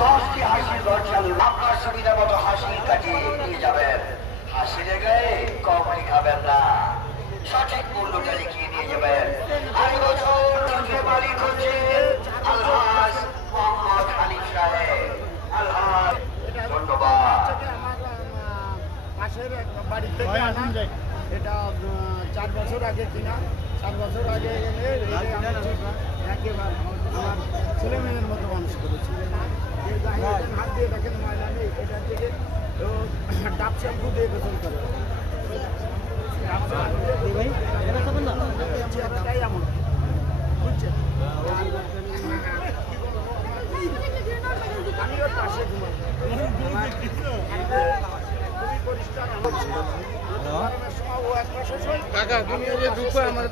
10টি হাসির ঘর চালু, আপনার সুবিধা মতো হাসি কাটিয়ে নিয়ে যাবেন। হাসি লেগায় কমাই খাবেন না, সঠিক মূল্যটা লিখিয়ে নিয়ে যাবেন। 8 বছর থেকে মালিক হচ্ছে আলহাজ মোহাম্মদ হানিফ সাহেব। আলহাজ, ধন্যবাদ। পাশের বাড়ি থেকে আনা, এটা 4 বছর আগে কিনা। 4 বছর আগে গেলে একেবারে আমার ছেলে মেয়ের মতো মানুষ করেছি। হাত দিয়ে দেখেন ময়লা নেই, এটা থেকে ডাব শ্যাম্পু দিয়ে গোসল করে। চেহারাটাই এমন, বুঝছেন? আমি ওর পাশে ঘুমাই, খুবই পরিষ্কার। কাকা তুমি ঢুকবো আমার